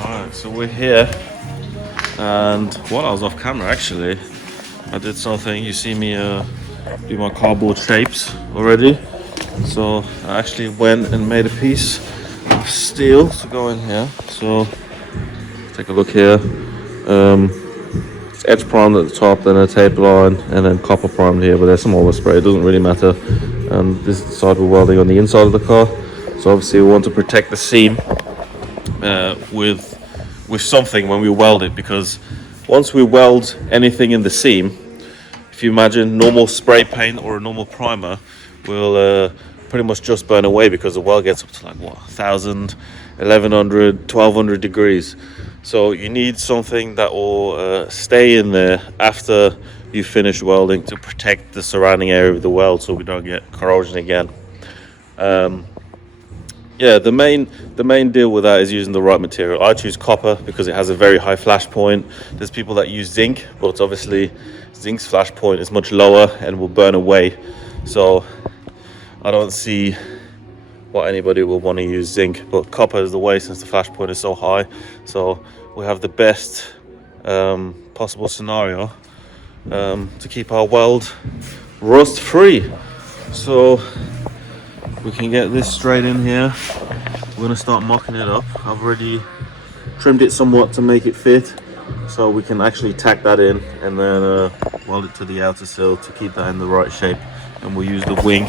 Alright, so we're here, and while I was off camera actually, I did something. You see me do my cardboard shapes already. So I actually went and made a piece of steel to go in here. So take a look here. It's edge primed at the top, then a tape line, and then copper primed here, but there's some overspray, it doesn't really matter. And this is the side we're welding on the inside of the car. So obviously we want to protect the seam with something when we weld it, because once we weld anything in the seam, if you imagine normal spray paint or a normal primer will pretty much just burn away, because the weld gets up to like what, 1000, 1100, 1200 degrees. So you need something that will stay in there after you finish welding to protect the surrounding area of the weld, so we don't get corrosion again. Yeah, the main deal with that is using the right material. I choose copper because it has a very high flash point. There's people that use zinc, but obviously zinc's flash point is much lower and will burn away. So I don't see why anybody will want to use zinc, but copper is the way, since the flash point is so high. So we have the best possible scenario to keep our weld rust free. So we can get this straight in here. We're going to start mocking it up. I've already trimmed it somewhat to make it fit, so we can actually tack that in and then weld it to the outer sill to keep that in the right shape. And we'll use the wing,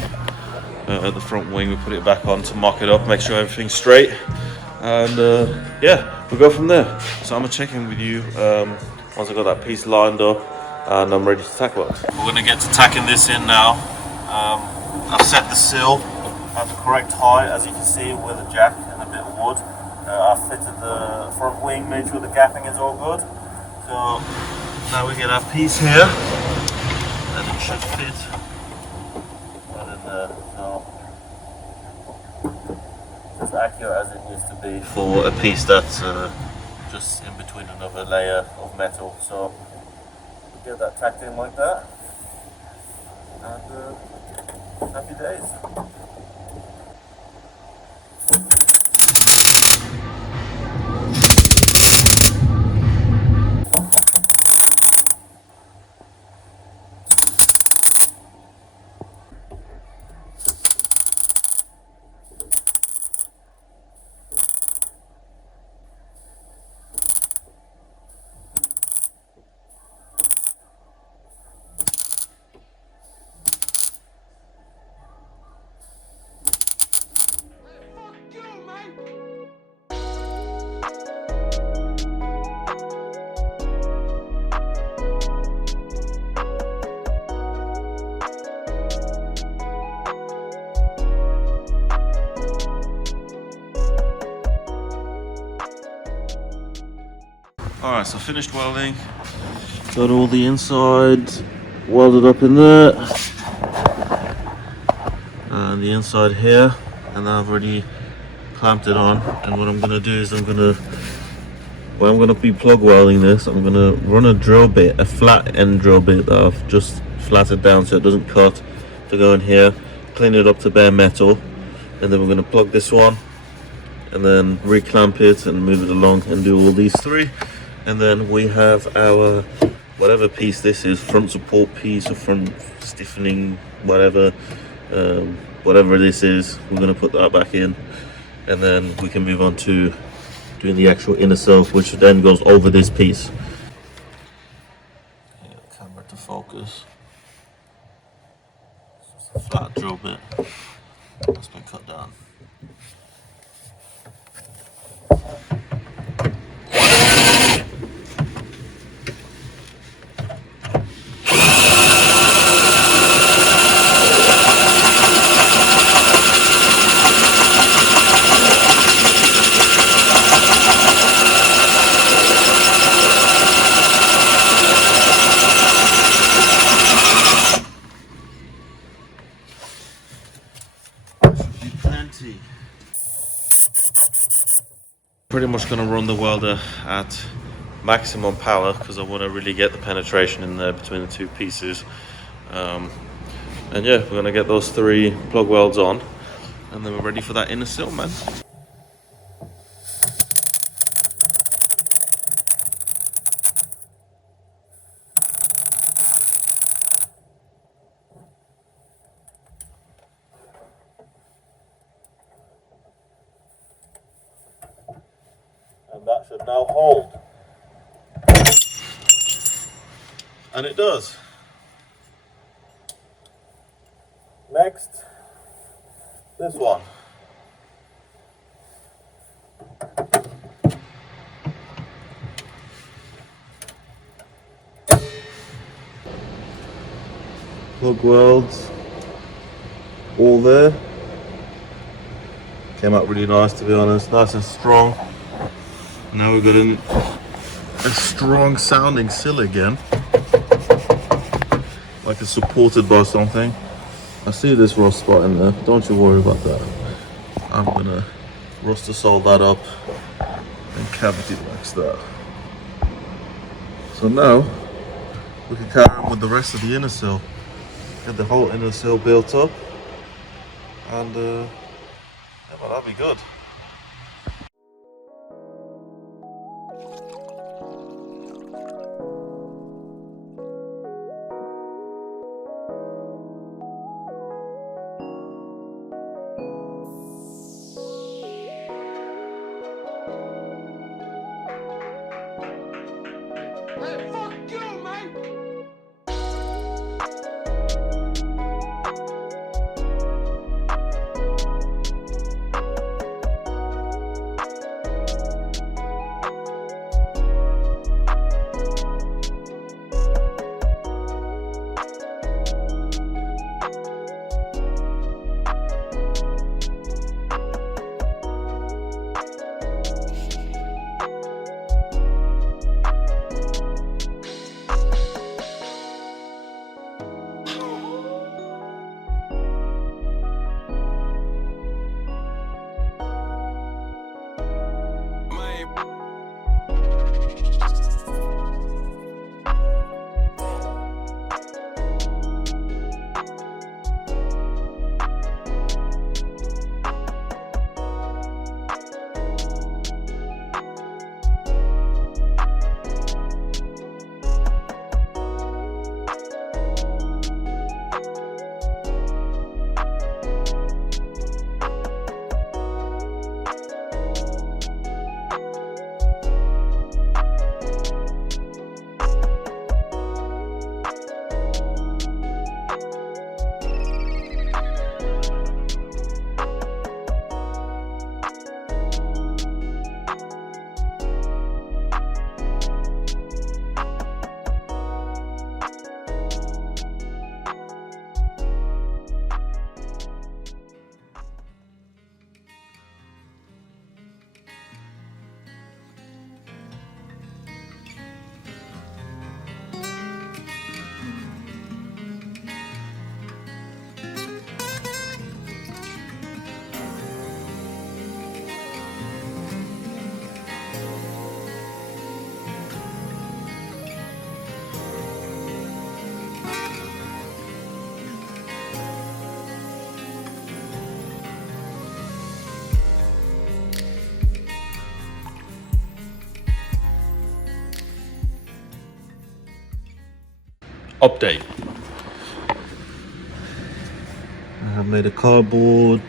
at the front wing, we put it back on to mock it up, make sure everything's straight, and yeah, we'll go from there. So I'm going to check in with you once I've got that piece lined up and I'm ready to tack weld. We're going to get to tacking this in now. I've set the sill at the correct height, as you can see, with a jack and a bit of wood. I've fitted the front wing, made sure the gapping is all good. So now we get our piece here, and it should fit right in there. So as accurate as it needs to be for a piece that's just in between another layer of metal. So we get that tacked in like that, and happy days. Alright, so finished welding, got all the inside welded up in there, and the inside here, and I've already clamped it on. And what I'm going to do is when I'm going to be plug welding this, I'm going to run a drill bit, a flat end drill bit that I've just flattened down so it doesn't cut, to go in here, clean it up to bare metal, and then we're going to plug this one and then reclamp it and move it along and do all these three. And then we have our whatever piece this is, front support piece or front stiffening, whatever this is, we're going to put that back in, and then we can move on to doing the actual inner sill, which then goes over this piece. Get the camera to focus. It's a flat drill bit that's been cut down. Pretty much going to run the welder at maximum power because I want to really get the penetration in there between the two pieces. And yeah, we're going to get those 3 plug welds on, and then we're ready for that inner sill, man. now hold. And it does. Next, this one. Plug welds, all there. Came out really nice, to be honest, nice and strong. Now we've got a strong sounding sill again, like it's supported by something. I see this rust spot in there, don't you worry about that. I'm gonna rust solder that up and cavity wax that. So now we can carry on with the rest of the inner sill. Get the whole inner sill built up, and yeah, well, that'll be good. Hey, fuck you, man! Update. I have made a cardboard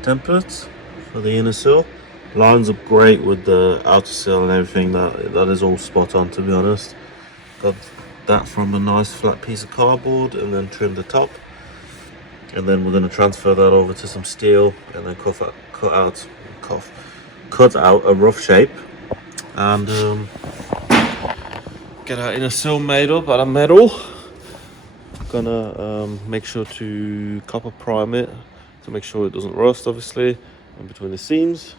template for the inner sill. Lines up great with the outer sill and everything. That is all spot on, to be honest. Got that from a nice flat piece of cardboard and then trimmed the top. And then we're going to transfer that over to some steel and then cut out a rough shape and get our inner sill made up out of metal. Gonna make sure to copper prime it to make sure it doesn't rust, obviously, in between the seams.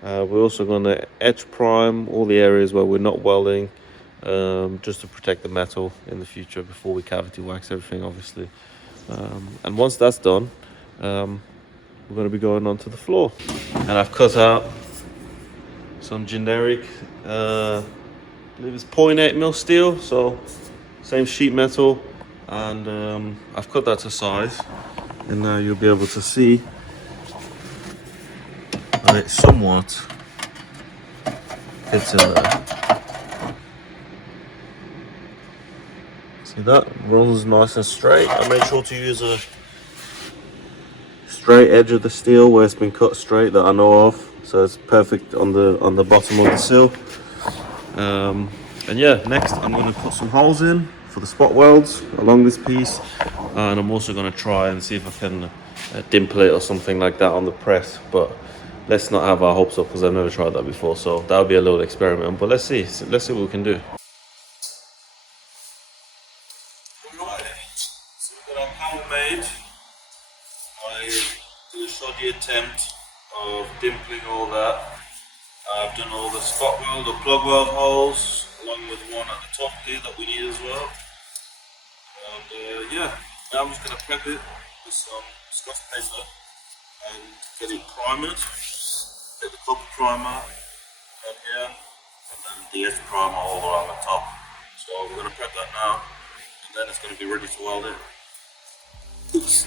We're also gonna etch prime all the areas where we're not welding, just to protect the metal in the future before we cavity wax everything, obviously. And once that's done, we're gonna be going onto the floor. And I've cut out some generic, I believe it's 0.8mm steel, so same sheet metal. And I've cut that to size, and now you'll be able to see that it somewhat fits in there. See that? Runs nice and straight. I made sure to use a straight edge of the steel where it's been cut straight that I know of, so it's perfect on the bottom of the sill. And yeah, next I'm going to put some holes in for the spot welds along this piece, and I'm also going to try and see if I can dimple it or something like that on the press, but let's not have our hopes up because I've never tried that before, so that'll be a little experiment, but let's see what we can do. Right, so we've got our panel made. I did a shoddy attempt of dimpling all that. I've done all the spot weld or plug weld holes, along with one at the top here that we need as well. And yeah, now I'm just going to prep it with some Scotch paper and get it primered. Get the copper primer on here, and then the S primer all around the top. So we're going to prep that now, and then it's going to be ready to weld it. Oops.